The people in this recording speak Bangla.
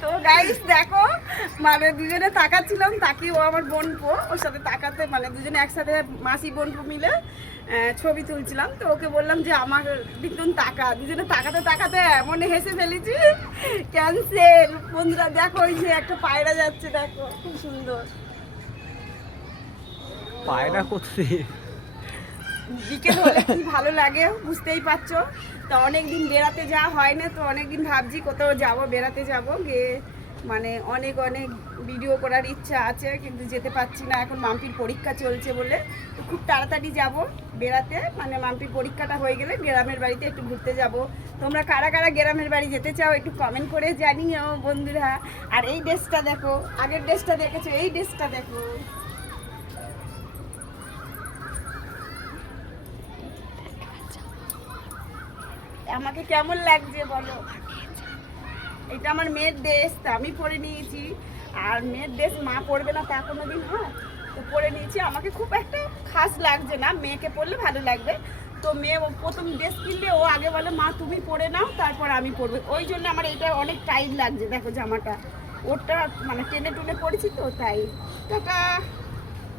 তো গাইস দেখো, মানে দুজনে তাকাচ্ছিলাম, তাকিয়ে ও আমার বোনপো ওর সাথে তাকাতে, মানে দুজনে একসাথে মাসি বোনপো মিলে ছবি তুলছিলাম। তো ওকে বললাম যে আমার দিকটুন তাকা, দুজনে তাকাতে তাকাতে এমন হেসে ফেলেছি, ক্যান্সেল। বন্ধুরা দেখো, ওই যে একটা পায়রা যাচ্ছে, দেখো খুব সুন্দর পায়রা কোথায়? বিকেল হলে কি ভালো লাগে বুঝতেই পারছো। তো অনেকদিন বেড়াতে যাওয়া হয় না, তো অনেকদিন ভাবছি কোথাও যাব, বেড়াতে যাব, গিয়ে মানে অনেক অনেক ভিডিও করার ইচ্ছা আছে, কিন্তু যেতে পারছি না, এখন মাম্পির পরীক্ষা চলছে বলে। তো খুব তাড়াতাড়ি যাব বেড়াতে, মানে মাম্পির পরীক্ষাটা হয়ে গেলে গ্রামের বাড়িতে একটু ঘুরতে যাব। তোমরা কারা কারা গ্রামের বাড়ি যেতে চাও একটু কমেন্ট করে জানিও বন্ধুরা। আর এই ড্রেসটা দেখো, আগের ড্রেসটা দেখেছো, এই ড্রেসটা দেখো, আমাকে কেমন লাগছে বলো। এটা আমার মেয়ের ড্রেস, আমি পরে নিয়েছি। আর মেয়ের ড্রেস মা পরবে না তা কোনো দিন হয়, তো পরে নিয়েছি। আমাকে খুব একটা খাস লাগছে না, মেয়েকে পরলে ভালো লাগবে। তো মেয়ে প্রথম ড্রেস কিনলে ও আগে বলে মা তুমি পরে নাও, তারপর আমি পরবো। ওই জন্য আমার এটা অনেক টাইট লাগছে, দেখো জামাটা ওটা মানে টেনে টুনে পড়েছি তো তাই। টাটা।